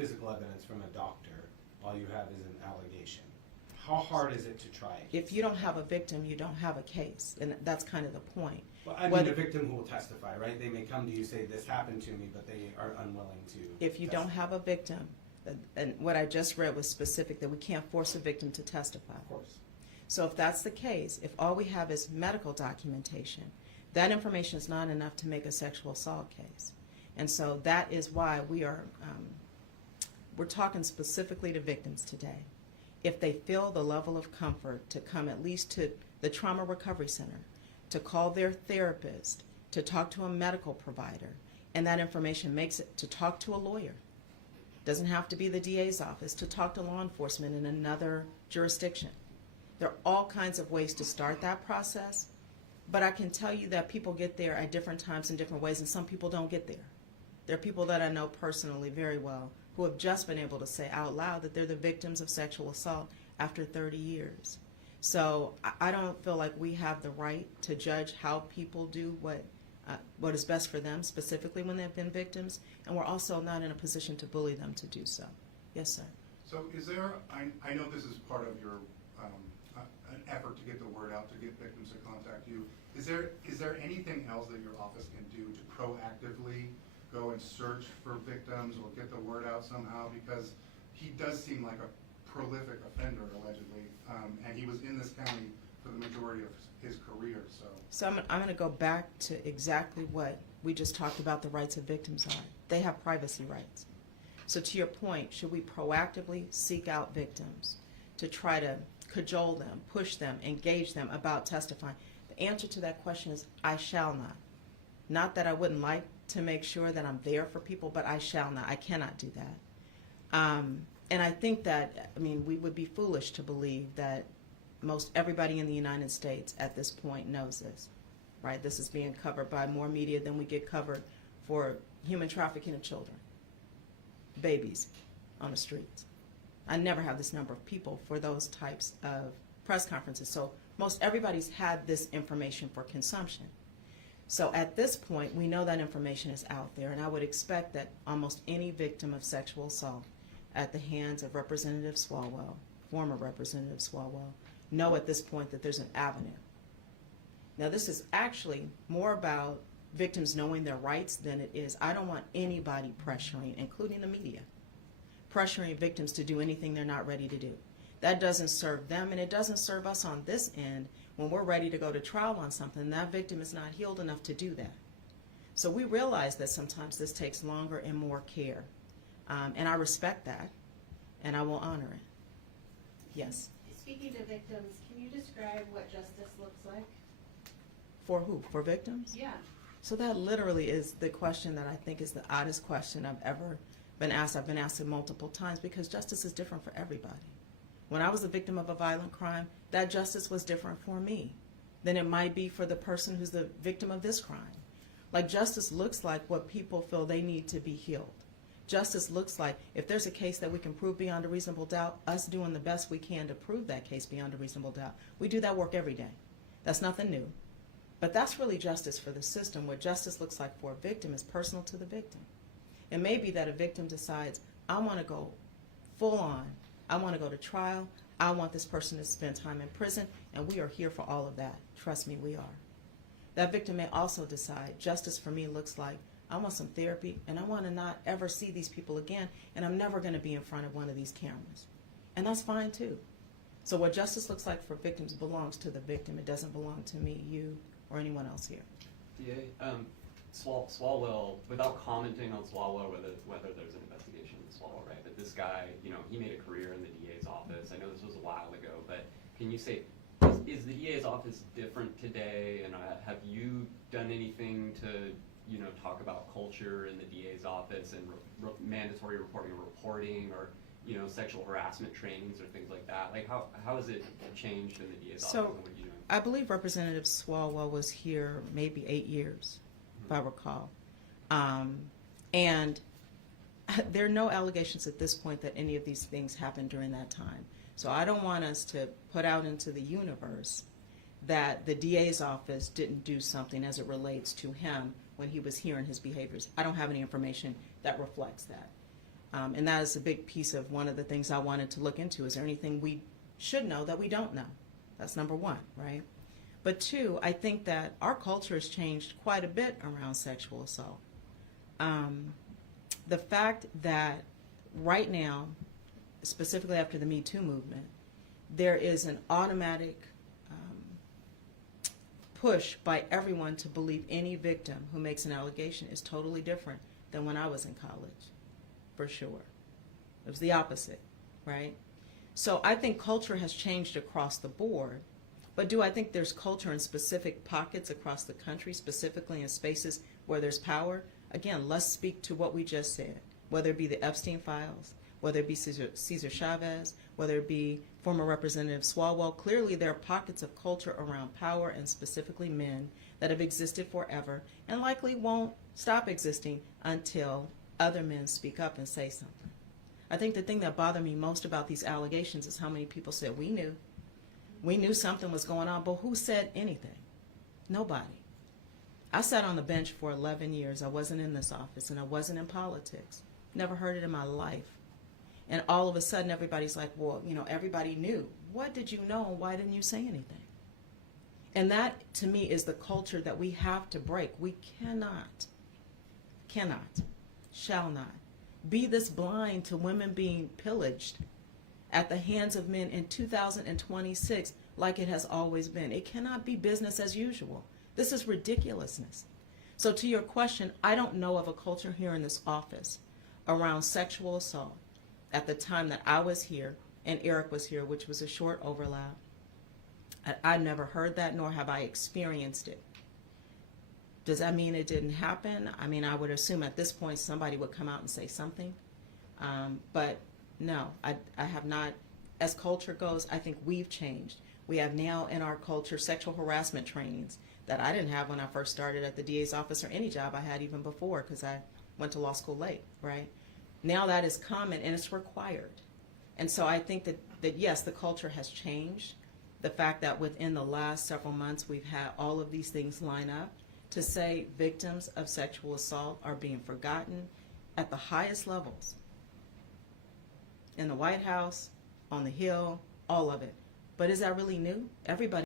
physical evidence from a doctor. All you have is an allegation. How hard is it to try a case? If you don't have a victim, you don't have a case, and that's kind of the point. Well, I mean, a victim who will testify, right? They may come to you, say, this happened to me, but they are unwilling to If you don't have a victim, and what I just read was specific, that we can't force a victim to testify. Of course. So if that's the case, if all we have is medical documentation, that information is not enough to make a sexual assault case. And so that is why we're talking specifically to victims today. If they feel the level of comfort to come at least to the Trauma Recovery Center, to call their therapist, to talk to a medical provider, and that information makes it to talk to a lawyer. Doesn't have to be the DA's office, to talk to law enforcement in another jurisdiction. There are all kinds of ways to start that process, but I can tell you that people get there at different times in different ways, and some people don't get there. There are people that I know personally very well who have just been able to say out loud that they're the victims of sexual assault after 30 years. So I don't feel like we have the right to judge how people do what is best for them, specifically when they've been victims, and we're also not in a position to bully them to do so. Yes, sir. So is there, I know this is part of your, an effort to get the word out, to get victims to contact you. Is there anything else that your office can do to proactively go and search for victims or get the word out somehow? Because he does seem like a prolific offender, allegedly, and he was in this county for the majority of his career. So I'm going to go back to exactly what we just talked about the rights of victims are. They have privacy rights. So to your point, should we proactively seek out victims to try to cajole them, push them, engage them about testifying? The answer to that question is I shall not. Not that I wouldn't like to make sure that I'm there for people, but I shall not. I cannot do that. And I think that, I mean, we would be foolish to believe that most everybody in the United States at this point knows this, right? This is being covered by more media than we get covered for human trafficking of children, babies on the streets. I never have this number of people for those types of press conferences. So most everybody's had this information for consumption. So at this point, we know that information is out there, and I would expect that almost any victim of sexual assault at the hands of Representative Swalwell, former Representative Swalwell, know at this point that there's an avenue. Now this is actually more about victims knowing their rights than it is. I don't want anybody pressuring, including the media, pressuring victims to do anything they're not ready to do. That doesn't serve them, and it doesn't serve us on this end when we're ready to go to trial on something. That victim is not healed enough to do that. So we realize that sometimes this takes longer and more care. And I respect that, and I will honor it. Yes? Speaking to victims, can you describe what justice looks like? For who? For victims? Yeah. So that literally is the question that I think is the oddest question I've ever been asked. I've been asked it multiple times because justice is different for everybody. When I was a victim of a violent crime, that justice was different for me than it might be for the person who's the victim of this crime. Like, justice looks like what people feel they need to be healed. Justice looks like, if there's a case that we can prove beyond a reasonable doubt, us doing the best we can to prove that case beyond a reasonable doubt. We do that work every day. That's nothing new. But that's really justice for the system. What justice looks like for a victim is personal to the victim. It may be that a victim decides, I want to go full on. I want to go to trial. I want this person to spend time in prison, and we are here for all of that. Trust me, we are. That victim may also decide, justice for me looks like, I want some therapy, and I want to not ever see these people again, and I'm never going to be in front of one of these cameras. And that's fine, too. So what justice looks like for victims belongs to the victim. It doesn't belong to me, you, or anyone else here. DA, Swalwell, without commenting on Swalwell, whether there's an investigation into Swalwell, right? But this guy, you know, he made a career in the DA's office. I know this was a while ago, but can you say, is the DA's office different today? And have you done anything to, you know, talk about culture in the DA's office and mandatory reporting or, you know, sexual harassment trainings or things like that? Like, how has it changed in the DA's office, and what are you doing? I believe Representative Swalwell was here maybe 8 years, if I recall. And there are no allegations at this point that any of these things happened during that time. So I don't want us to put out into the universe that the DA's office didn't do something as it relates to him when he was here in his behaviors. I don't have any information that reflects that. And that is a big piece of one of the things I wanted to look into. Is there anything we should know that we don't know? That's number one, right? But two, I think that our culture has changed quite a bit around sexual assault. The fact that right now, specifically after the Me Too movement, there is an automatic push by everyone to believe any victim who makes an allegation is totally different than when I was in college, for sure. It was the opposite, right? So I think culture has changed across the board, but do I think there's culture in specific pockets across the country, specifically in spaces where there's power? Again, let's speak to what we just said, whether it be the Epstein files, whether it be Cesar Chavez, whether it be former Representative Swalwell. Clearly there are pockets of culture around power and specifically men that have existed forever and likely won't stop existing until other men speak up and say something. I think the thing that bothered me most about these allegations is how many people said, we knew. We knew something was going on, but who said anything? Nobody. I sat on the bench for 11 years. I wasn't in this office, and I wasn't in politics. Never heard it in my life. And all of a sudden, everybody's like, well, you know, everybody knew. What did you know, and why didn't you say anything? And that, to me, is the culture that we have to break. We cannot, shall not, be this blind to women being pillaged at the hands of men in 2026 like it has always been. It cannot be business as usual. This is ridiculousness. So to your question, I don't know of a culture here in this office around sexual assault at the time that I was here and Eric was here, which was a short overlap. I never heard that, nor have I experienced it. Does that mean it didn't happen? I mean, I would assume at this point somebody would come out and say something. But no, I have not. As culture goes, I think we've changed. We have now in our culture sexual harassment trainings that I didn't have when I first started at the DA's office or any job I had even before because I went to law school late, right? Now that is common and it's required. And so I think that yes, the culture has changed. The fact that within the last several months we've had all of these things line up to say victims of sexual assault are being forgotten at the highest levels. In the White House, on the Hill, all of it. But is that really new? Everybody